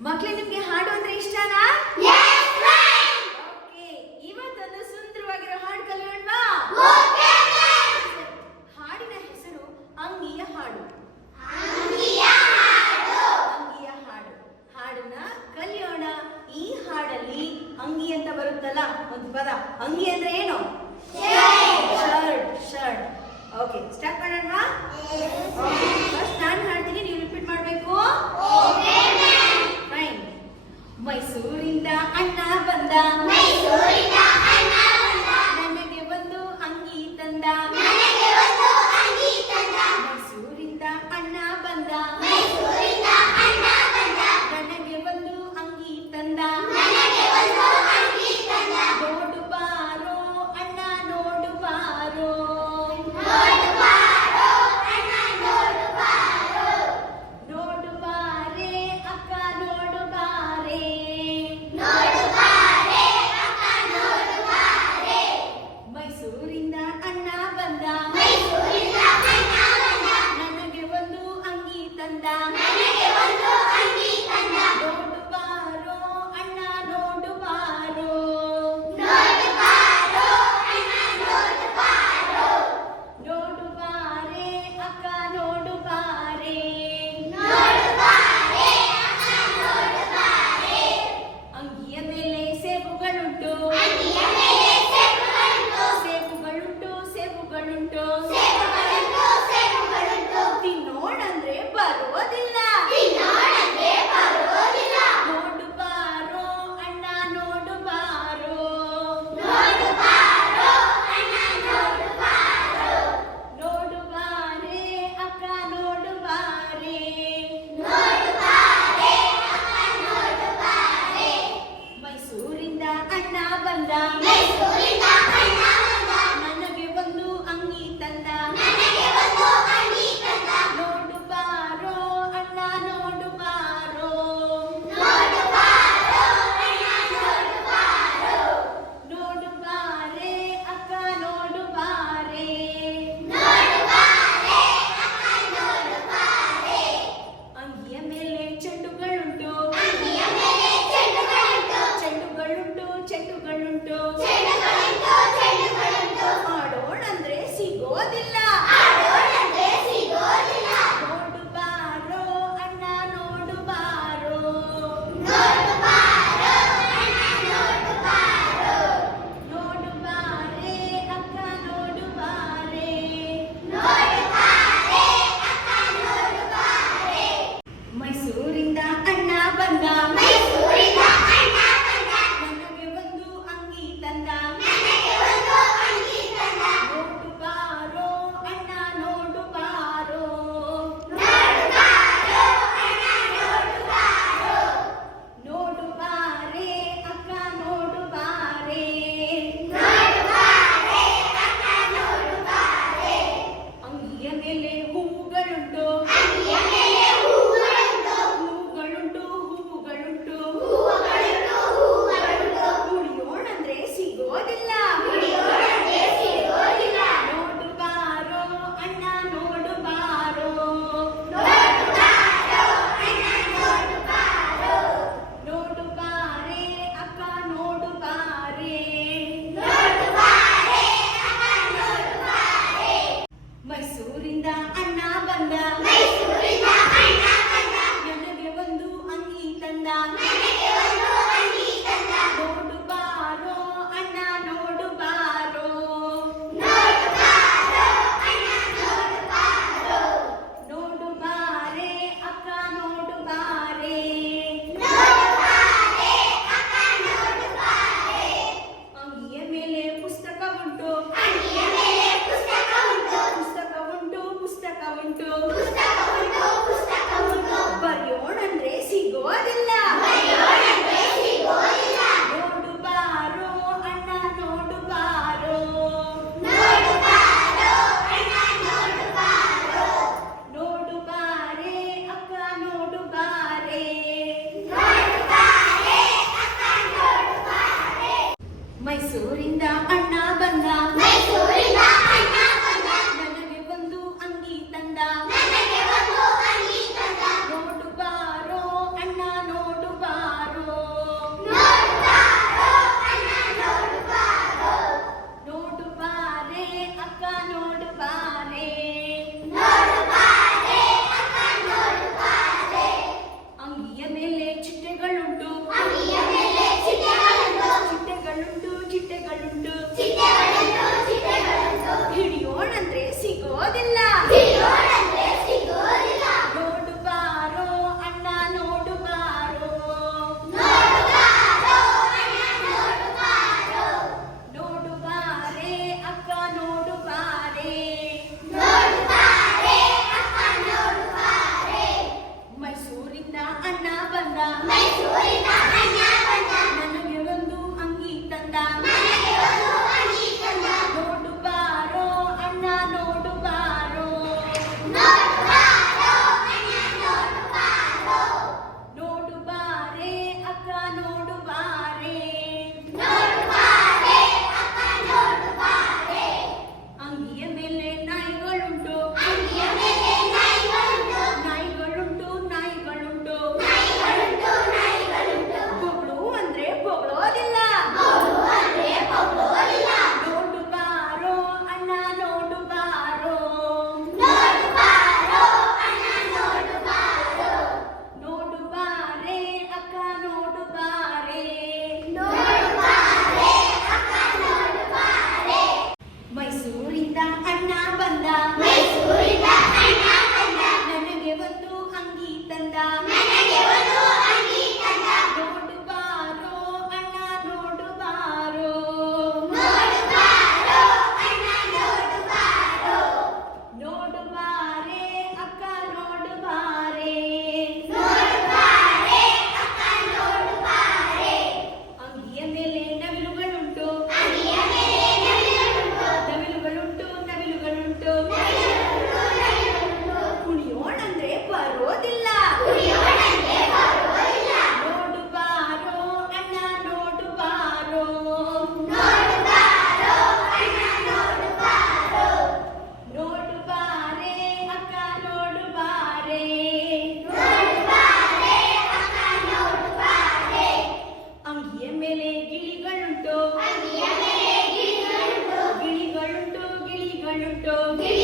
ಮಕ್ಳೇ ನಿಮಗೆ ಹಾಡು ಅಂದ್ರೆ ಇಷ್ಟನಾ? ಓಕೆ ಇವತ್ತೊಂದು ಸುಂದರವಾಗಿರೋ ಹಾಡು ಕಲಿಯೋಣವಾ? ಹಾಡಿನ ಹೆಸರು ಅಂಗಿಯ ಹಾಡು. ಅಂಗಿಯ ಹಾಡು. ಹಾಡನ್ನ ಕಲಿಯೋಣ. ಈ ಹಾಡಲ್ಲಿ ಅಂಗಿ ಅಂತ ಬರುತ್ತಲ್ಲ ಒಂದು ಪದ. ಅಂಗಿ ಅಂದ್ರೆ ಏನು? ಶರ್ಟ್ ಶರ್ಟ್ ಓಕೆ ಸ್ಟಾರ್ಟ್ ಮಾಡೋಣವಾ? ಫಸ್ಟ್ ನಾನು ಹಾಡ್ತೀನಿ ನೀವು ರಿಪೀಟ್ ಮಾಡಬೇಕು. ಫೈನ್ ಮೈಸೂರಿಂದ ಅಣ್ಣ ಬಂದ. ನನಗೆ ಮೈಸೂರಿಂದ Okay.